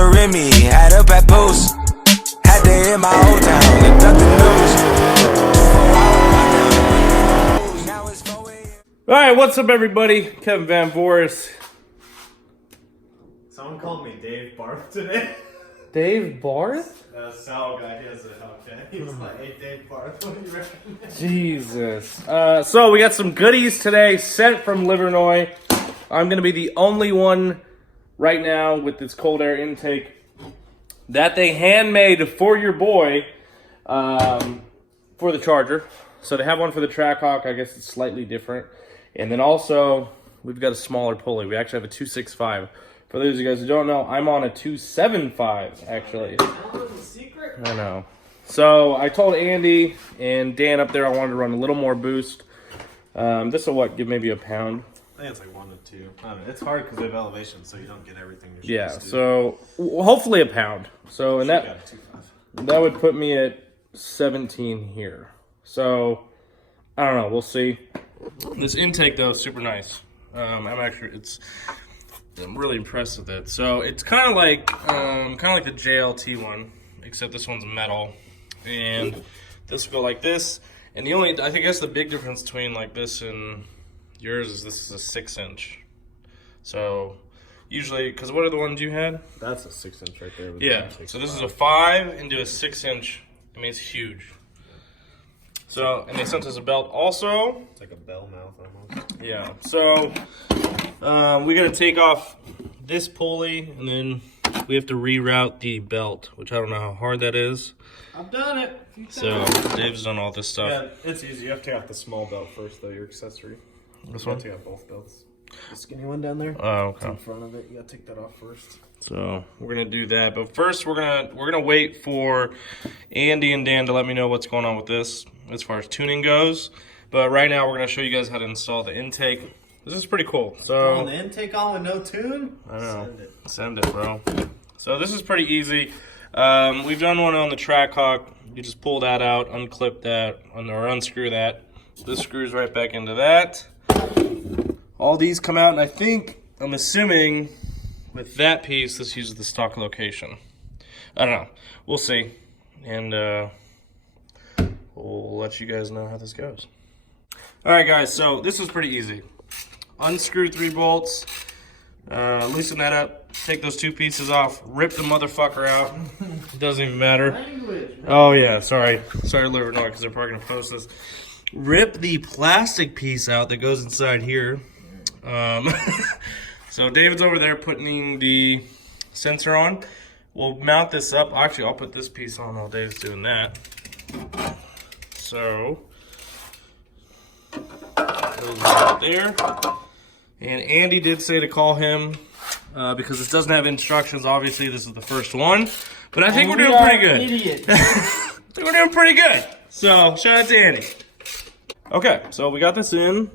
a Remy, had up at Post. Had to hit my old town and duck the news. All right, what's up, everybody? Kevin Van Voris. Someone called me Dave Barth today. Dave Barth? The Sal guy, he has a Hellcat. He was like, hey, Dave Barth, what do you reckon? Jesus. So we got some goodies today sent from Livernois. I'm going to be the only one right now with this cold air intake that they handmade for your boy for the Charger. So they have one for the Trackhawk. I guess it's slightly different. And then also, we've got a smaller pulley. We actually have a 265. For those of you guys who don't know, I'm on a 275, actually. I know. So I told Andy and Dan up there I wanted to run a little more boost. This will give maybe a pound. I think it's like 1 to 2. I don't know. It's hard because they have elevation, so you don't get everything you're supposed to. So hopefully a pound. So and that would put me at 17 here. So I don't know. We'll see. This intake though is super nice. I'm really impressed with it. So it's kind of like the JLT one, except this one's metal, and this will go like this. And I guess the big difference between like this and yours is this is a 6-inch. So usually, because what are the ones you had? That's a 6-inch right there. Yeah. So this is a 5 into a 6-inch. I mean, it's huge. So, and they sent us a belt also. It's like a bell mouth almost. Yeah. So we got to take off this pulley, and then we have to reroute the belt, which I don't know how hard that is. I've done it. So Dave's done all this stuff. Yeah, it's easy. You have to take out the small belt first, though, your accessory. This you one? have to take out both belts. The skinny one down there. Oh, okay. In front of it, you gotta take that off first. So we're gonna do that, but first we're gonna wait for Andy and Dan to let me know what's going on with this as far as tuning goes. But right now we're gonna show you guys how to install the intake. This is pretty cool. So the intake on with no tune? I know. Send Send it. it, bro. So this is pretty easy. We've done one on the Trackhawk. You just pull that out, unclip that, or unscrew that. This screws right back into that. All these come out, and I'm assuming with that piece, this uses the stock location. I don't know. We'll see. And we'll let you guys know how this goes. All right, guys, so this is pretty easy. Unscrew 3 bolts, loosen that up, take those 2 pieces off, rip the motherfucker out. It doesn't even matter. Oh, yeah, sorry. Sorry, Livernois, because they're probably going to post this. Rip the plastic piece out that goes inside here. So David's over there putting the sensor on. We'll mount this up. Actually, I'll put this piece on while Dave's doing that. So, those right there. And Andy did say to call him because this doesn't have instructions. Obviously, this is the first one. But I think we're doing pretty good. Idiot. I think we're doing pretty good. So, shout out to Andy. Okay, so we got this in.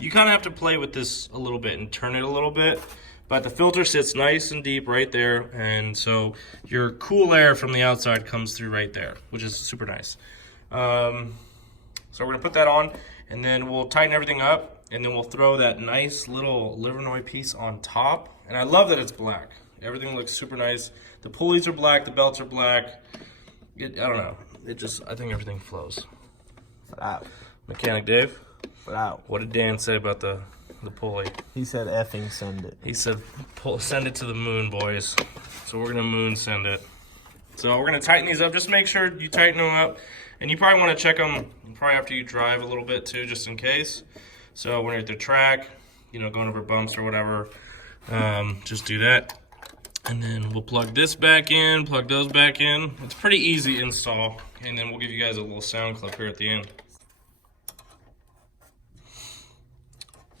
You kind of have to play with this a little bit and turn it a little bit. But the filter sits nice and deep right there. And so your cool air from the outside comes through right there, which is super nice. So we're going to put that on, and then we'll tighten everything up. And then we'll throw that nice little Livernois piece on top. And I love that it's black. Everything looks super nice. The pulleys are black. The belts are black. I don't know. I think everything flows. Wow. Mechanic Dave? Wow. What did Dan say about the pulley? He said effing send it. He said, send it to the moon, boys. So we're going to moon send it. So we're going to tighten these up. Just make sure you tighten them up. And you probably want to check them probably after you drive a little bit too, just in case. So when you're at the track, going over bumps or whatever, just do that. And then we'll plug this back in, plug those back in. It's pretty easy install. And then we'll give you guys a little sound clip here at the end.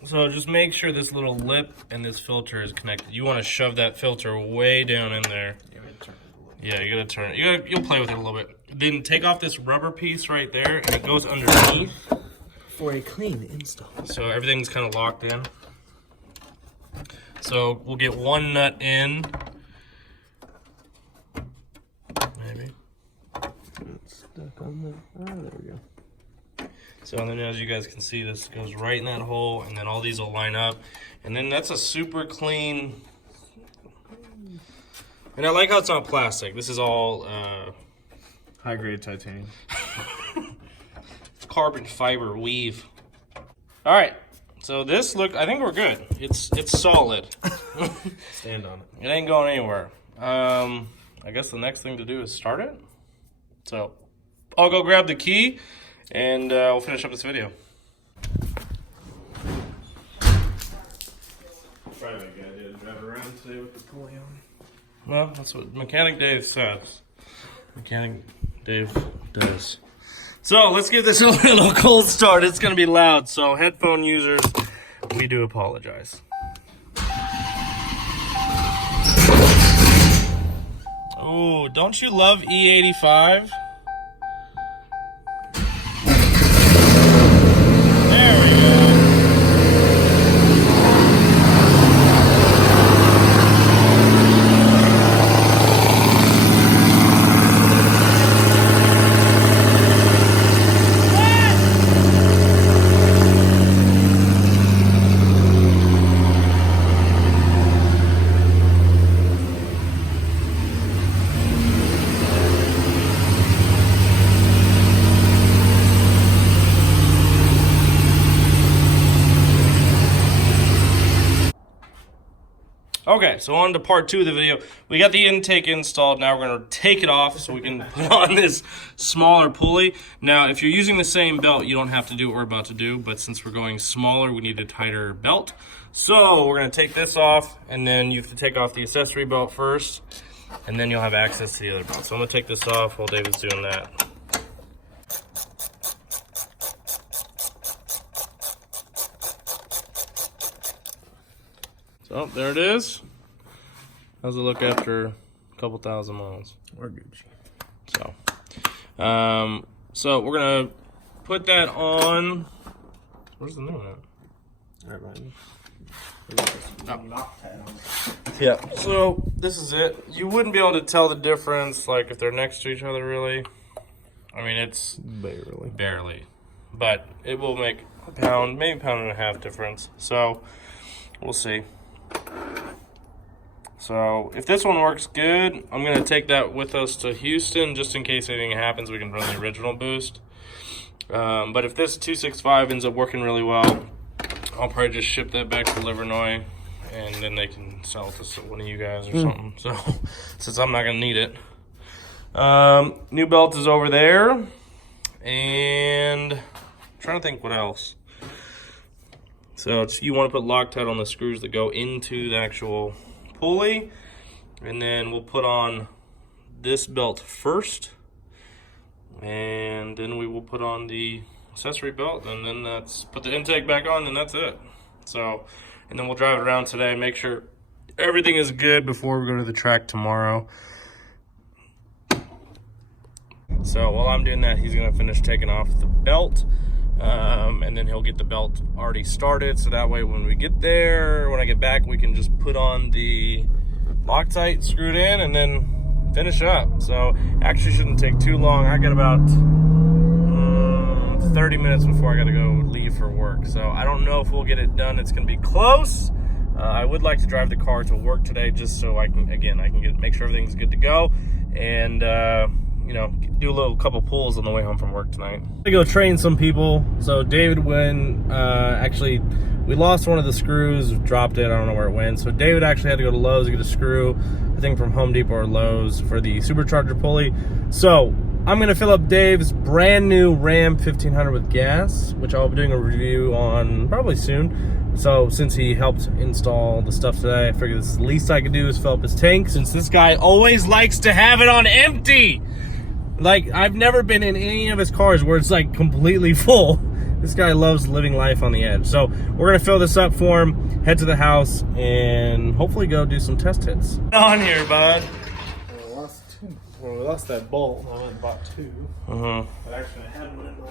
So just make sure this little lip and this filter is connected. You want to shove that filter way down in there. Yeah, you gotta turn it. You'll play with it a little bit. Then take off this rubber piece right there, and it goes underneath for a clean install. So everything's kind of locked in. So we'll get one nut in. Maybe. It's stuck on the. Oh, there we go. So then as you guys can see, this goes right in that hole, and then all these will line up. And then that's a super clean And I like how it's not plastic. This is all High grade titanium. carbon fiber weave. All right. So this I think we're good. It's solid. Stand on it. It ain't going anywhere. I guess the next thing to do is start it. So I'll go grab the key and we'll finish up this video. Probably a good idea to drive around today with the pulley on. Well, that's what Mechanic Dave says. Mechanic Dave does. So let's give this a little cold start. It's going to be loud, so headphone users, we do apologize. Oh, don't you love E85? There we go. Okay, so on to part 2 of the video. We got the intake installed. Now we're going to take it off so we can put on this smaller pulley. Now, if you're using the same belt, you don't have to do what we're about to do, but since we're going smaller, we need a tighter belt. So we're going to take this off, and then you have to take off the accessory belt first, and then you'll have access to the other belt. So I'm going to take this off while David's doing that. So there it is. How's it look after a couple thousand miles? We're Gucci. So we're gonna put that on. Where's the new one at? Right behind you. Yeah. So this is it. You wouldn't be able to tell the difference, like if they're next to each other, really. I mean, it's barely, but it will make a pound, maybe a pound and a half difference. So we'll see. So if this one works good, I'm going to take that with us to Houston just in case anything happens. We can run the original boost. But if this 265 ends up working really well, I'll probably just ship that back to Livernois and then they can sell it to one of you guys or something. So since I'm not going to need it. New belt is over there. And I'm trying to think what else. So you want to put Loctite on the screws that go into the actual pulley, and then we'll put on this belt first, and then we will put on the accessory belt, and then put the intake back on, and that's it. So, and then we'll drive it around today, make sure everything is good before we go to the track tomorrow. So while I'm doing that, he's gonna finish taking off the belt. And then he'll get the belt already started, so that way when we get there, when I get back, we can just put on the Loctite, screwed in, and then finish up. So actually shouldn't take too long. I got about 30 minutes before I gotta go leave for work, so I don't know if we'll get it done. It's gonna be close. I would like to drive the car to work today just so I can make sure everything's good to go, and you know, do a couple pulls on the way home from work tonight. I go train some people. So David actually, we lost one of the screws, dropped it, I don't know where it went. So David actually had to go to Lowe's to get a screw, I think from Home Depot or Lowe's, for the supercharger pulley. So I'm gonna fill up Dave's brand new Ram 1500 with gas, which I'll be doing a review on probably soon. So since he helped install the stuff today, I figured the least I could do is fill up his tank, since this guy always likes to have it on empty. Like, I've never been in any of his cars where it's like completely full. This guy loves living life on the edge. So we're gonna fill this up for him, head to the house, and hopefully go do some test hits. On here, bud. We lost two. Well, we lost that bolt. I went and bought two. But actually, I had one in my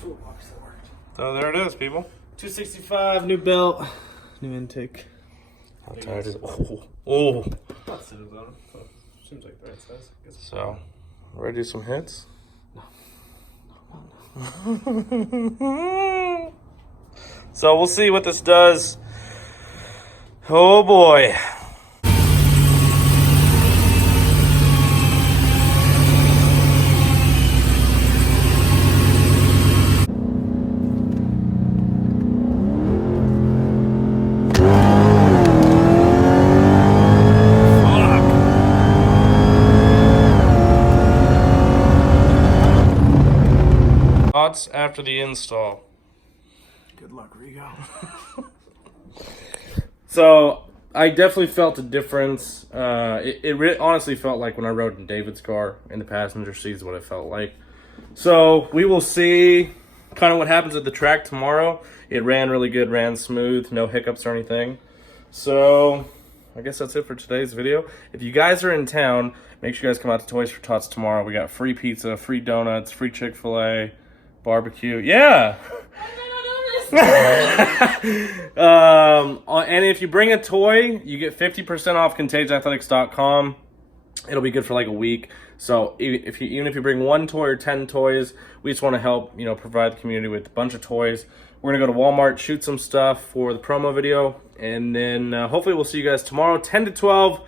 toolbox that worked. So there it is, people. 265, new belt, new intake. How tight is it? Oh. Not scissors on it, so seems like the right size. So, ready to do some hits? So we'll see what this does. Oh boy. after the install. Good luck, Rigo. So I definitely felt a difference. It honestly felt like when I rode in David's car in the passenger seat is what it felt like. So we will see kind of what happens at the track tomorrow. It ran really good, ran smooth, no hiccups or anything. So I guess that's it for today's video. If you guys are in town, make sure you guys come out to Toys for Tots tomorrow. We got free pizza, free donuts, free Chick-fil-A, barbecue. Yeah. And if you bring a toy, you get 50% off contagionathletics.com. It'll be good for like a week. So even if you bring one toy or 10 toys, we just want to help, provide the community with a bunch of toys. We're gonna go to Walmart, shoot some stuff for the promo video, and then hopefully we'll see you guys tomorrow, 10 to 12,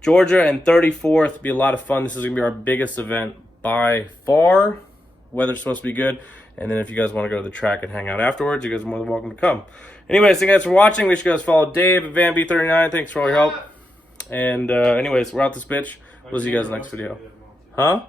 Georgia and 34th. It'll be a lot of fun. This is gonna be our biggest event by far. Weather's supposed to be good. And then if you guys want to go to the track and hang out afterwards, you guys are more than welcome to come. Anyways, thank you guys for watching. Make sure you guys follow Dave at VanB39. Thanks for all your help. And anyways, we're out this bitch. We'll see you guys in the next video. Huh?